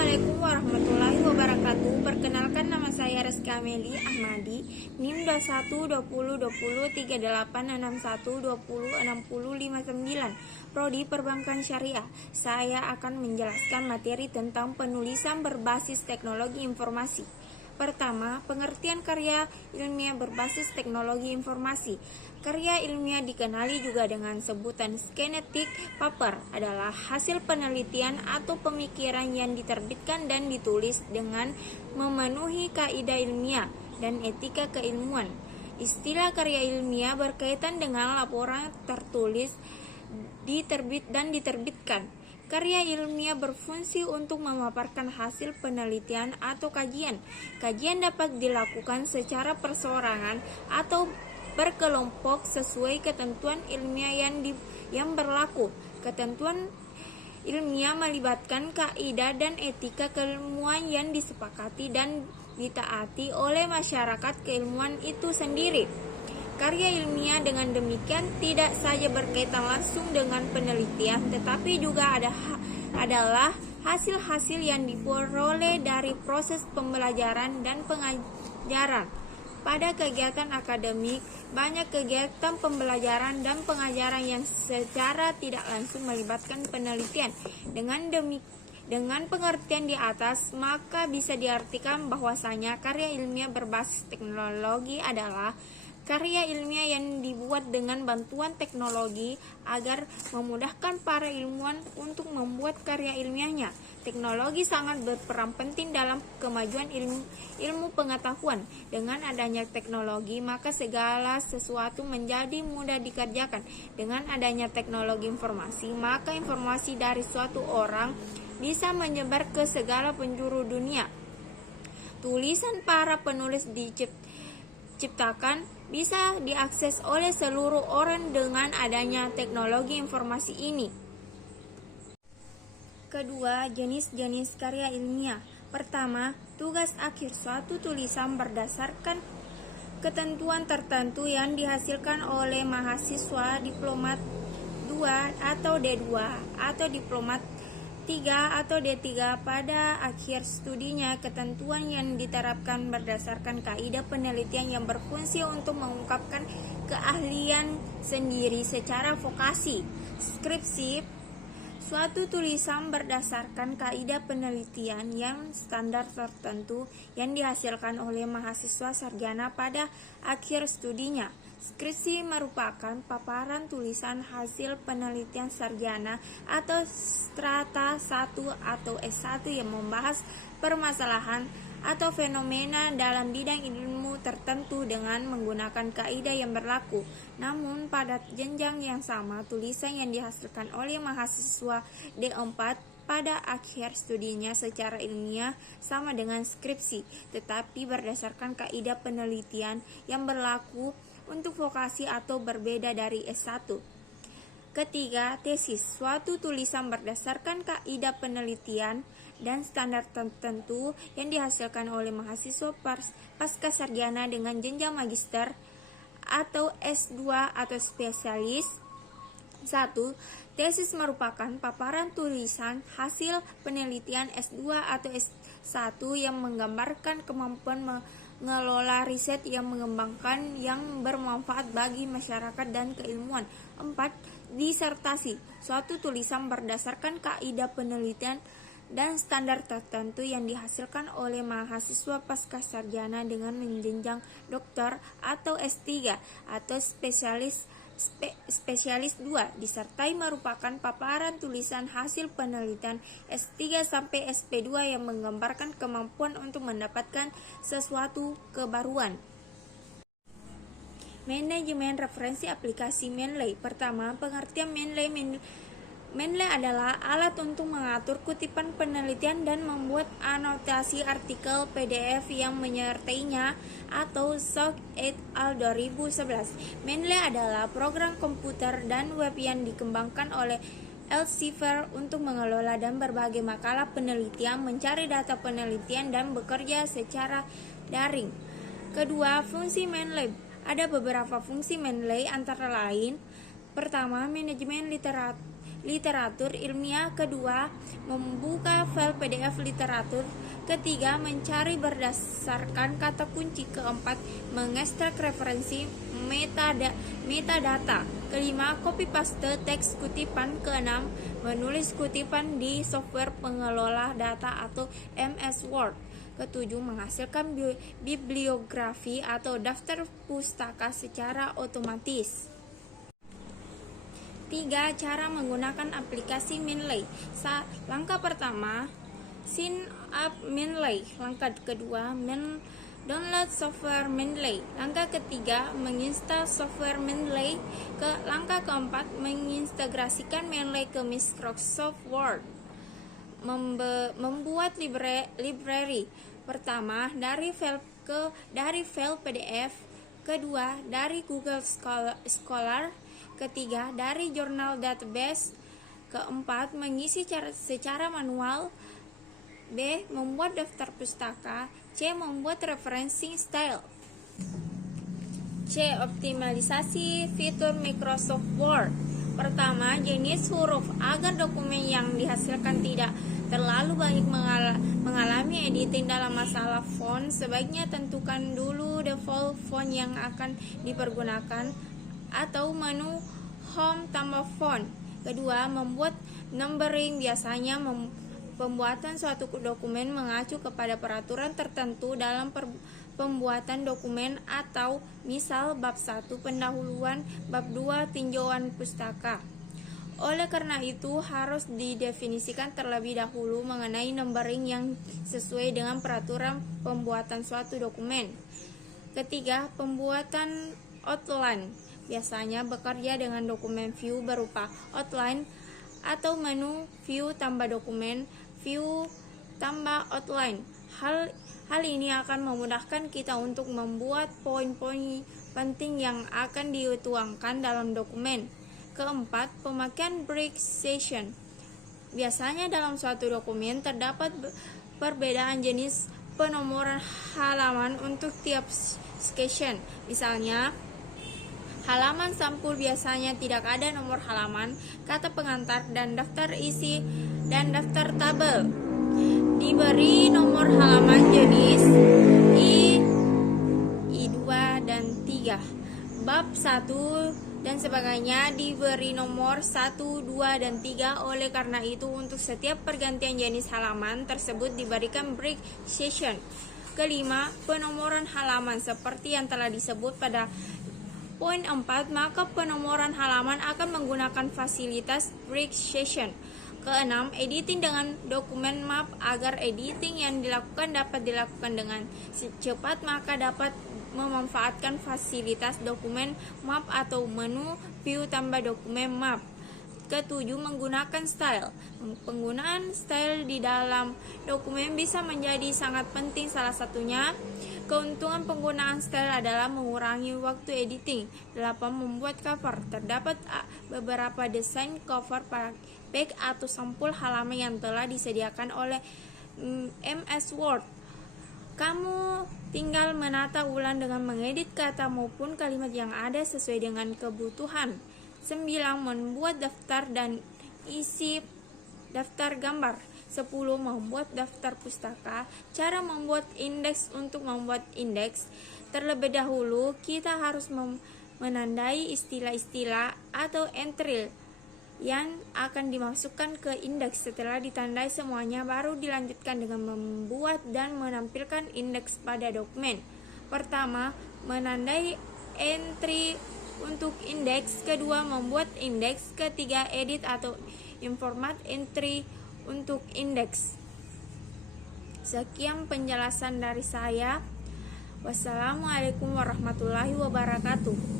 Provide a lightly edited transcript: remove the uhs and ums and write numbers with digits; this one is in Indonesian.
Assalamualaikum warahmatullahi wabarakatuh. Perkenalkan, nama saya Reska Meli Ahmadi, NIM 2120203861206059, Prodi Perbankan Syariah. Saya akan menjelaskan materi tentang penulisan berbasis teknologi informasi. Pertama, pengertian karya ilmiah berbasis teknologi informasi. Karya ilmiah dikenali juga dengan sebutan scientific paper, adalah hasil penelitian atau pemikiran yang diterbitkan dan ditulis dengan memenuhi kaidah ilmiah dan etika keilmuan. Istilah karya ilmiah berkaitan dengan laporan tertulis, diterbitkan. Karya ilmiah berfungsi untuk memaparkan hasil penelitian atau kajian. Kajian dapat dilakukan secara perseorangan atau berkelompok sesuai ketentuan ilmiah yang berlaku. Ketentuan ilmiah melibatkan kaidah dan etika keilmuan yang disepakati dan ditaati oleh masyarakat keilmuan itu sendiri. Karya ilmiah dengan demikian tidak saja berkaitan langsung dengan penelitian, tetapi juga adalah hasil-hasil yang diperoleh dari proses pembelajaran dan pengajaran. Pada kegiatan akademik, banyak kegiatan pembelajaran dan pengajaran yang secara tidak langsung melibatkan penelitian. Dengan pengertian di atas, maka bisa diartikan bahwasanya karya ilmiah berbasis teknologi adalah karya ilmiah yang dibuat dengan bantuan teknologi agar memudahkan para ilmuwan untuk membuat karya ilmiahnya. Teknologi sangat berperan penting dalam kemajuan ilmu pengetahuan. Dengan adanya teknologi, maka segala sesuatu menjadi mudah dikerjakan. Dengan adanya teknologi informasi, maka informasi dari suatu orang bisa menyebar ke segala penjuru dunia. Tulisan para penulis diciptakan bisa diakses oleh seluruh orang dengan adanya teknologi informasi ini. Kedua, jenis-jenis karya ilmiah. Pertama, tugas akhir suatu tulisan berdasarkan ketentuan tertentu yang dihasilkan oleh mahasiswa diplomat 2 atau D2 atau diplomat 3 atau D3 pada akhir studinya. Ketentuan yang diterapkan berdasarkan kaidah penelitian yang berfungsi untuk mengungkapkan keahlian sendiri secara vokasi. Skripsi, suatu tulisan berdasarkan kaidah penelitian yang standar tertentu yang dihasilkan oleh mahasiswa sarjana pada akhir studinya. Skripsi merupakan paparan tulisan hasil penelitian sarjana atau strata 1 atau S1 yang membahas permasalahan atau fenomena dalam bidang ilmu tertentu dengan menggunakan kaidah yang berlaku. Namun pada jenjang yang sama, tulisan yang dihasilkan oleh mahasiswa D4 pada akhir studinya secara ilmiah sama dengan skripsi, tetapi berdasarkan kaidah penelitian yang berlaku untuk vokasi atau berbeda dari S1. Ketiga, tesis, suatu tulisan berdasarkan kaidah penelitian dan standar tertentu yang dihasilkan oleh mahasiswa pasca sarjana dengan jenjang magister atau S2 atau spesialis. 1. Tesis merupakan paparan tulisan hasil penelitian S2 atau S1 yang menggambarkan kemampuan mengelola riset yang mengembangkan yang bermanfaat bagi masyarakat dan keilmuan. 4. Disertasi, suatu tulisan berdasarkan kaidah penelitian dan standar tertentu yang dihasilkan oleh mahasiswa pasca sarjana dengan menjenjang doktor atau S3 atau spesialis 2, disertai merupakan paparan tulisan hasil penelitian S3 sampai SP2 yang menggambarkan kemampuan untuk mendapatkan sesuatu kebaruan. Manajemen referensi aplikasi Mendeley. Pertama, pengertian Mendeley adalah alat untuk mengatur kutipan penelitian dan membuat anotasi artikel PDF yang menyertainya, atau Zhou et al. 2011. Mendeley adalah program komputer dan web yang dikembangkan oleh Elsevier untuk mengelola dan berbagai makalah penelitian, mencari data penelitian, dan bekerja secara daring. Kedua, fungsi Mendeley. Ada beberapa fungsi Mendeley antara lain: pertama, manajemen literatur ilmiah. Kedua, membuka file PDF literatur. Ketiga, mencari berdasarkan kata kunci. Keempat, mengekstrak referensi metadata. Kelima, copy paste teks kutipan. Keenam, menulis kutipan di software pengelola data atau MS Word. Ketujuh, menghasilkan bibliografi atau daftar pustaka secara otomatis. 3. Cara menggunakan aplikasi Mendeley. Langkah pertama, sign up Mendeley. Langkah kedua, download software Mendeley. Langkah ketiga, menginstal software Mendeley. Langkah keempat, mengintegrasikan Mendeley ke Microsoft Word. Membuat library. Pertama, dari file PDF. Kedua, dari Google Scholar. Ketiga, dari Journal Database. Keempat, mengisi secara manual. B. Membuat daftar pustaka. C. Membuat referencing style. C. Optimalisasi fitur Microsoft Word. Pertama, jenis huruf. Agar dokumen yang dihasilkan tidak terlalu banyak mengalami editing dalam masalah font, sebaiknya tentukan dulu default font yang akan dipergunakan atau menu home tambah font. Kedua, membuat numbering. Biasanya pembuatan suatu dokumen mengacu kepada peraturan tertentu dalam pembuatan dokumen, atau misal bab 1 pendahuluan, bab 2 tinjauan pustaka. Oleh karena itu harus didefinisikan terlebih dahulu mengenai numbering yang sesuai dengan peraturan pembuatan suatu dokumen. Ketiga, pembuatan outline. Biasanya bekerja dengan dokumen view berupa outline atau menu view tambah dokumen, view tambah outline. Hal ini akan memudahkan kita untuk membuat poin-poin penting yang akan dituangkan dalam dokumen. Keempat, pemakaian break section. Biasanya dalam suatu dokumen terdapat perbedaan jenis penomoran halaman untuk tiap section. Misalnya, halaman sampul biasanya tidak ada nomor halaman, kata pengantar, dan daftar isi dan daftar tabel. Diberi nomor halaman jenis I2 dan 3. Bab 1 dan sebagainya diberi nomor 1, 2, dan 3. Oleh karena itu, untuk setiap pergantian jenis halaman tersebut diberikan break section. Kelima, penomoran halaman. Seperti yang telah disebut pada poin 4, maka penomoran halaman akan menggunakan fasilitas break section. Keenam, editing dengan dokumen map. Agar editing yang dilakukan dapat dilakukan dengan cepat, maka dapat memanfaatkan fasilitas dokumen map atau menu view tambah dokumen map. Ketujuh, menggunakan style. Penggunaan style di dalam dokumen bisa menjadi sangat penting. Salah satunya, keuntungan penggunaan style adalah mengurangi waktu editing. 8. Membuat cover. Terdapat beberapa desain cover pack atau sampul halaman yang telah disediakan oleh MS Word. Kamu tinggal menata ulang dengan mengedit kata maupun kalimat yang ada sesuai dengan kebutuhan. 9. Membuat daftar dan isi daftar gambar. 10. Membuat daftar pustaka. Cara membuat indeks. Untuk membuat indeks, terlebih dahulu kita harus menandai istilah-istilah atau entry yang akan dimasukkan ke indeks. Setelah ditandai semuanya, baru dilanjutkan dengan membuat dan menampilkan indeks pada dokumen. Pertama, menandai entry untuk indeks. Kedua, membuat indeks. Ketiga, edit atau informat entry untuk indeks. Sekian penjelasan dari saya. Wassalamualaikum warahmatullahi wabarakatuh.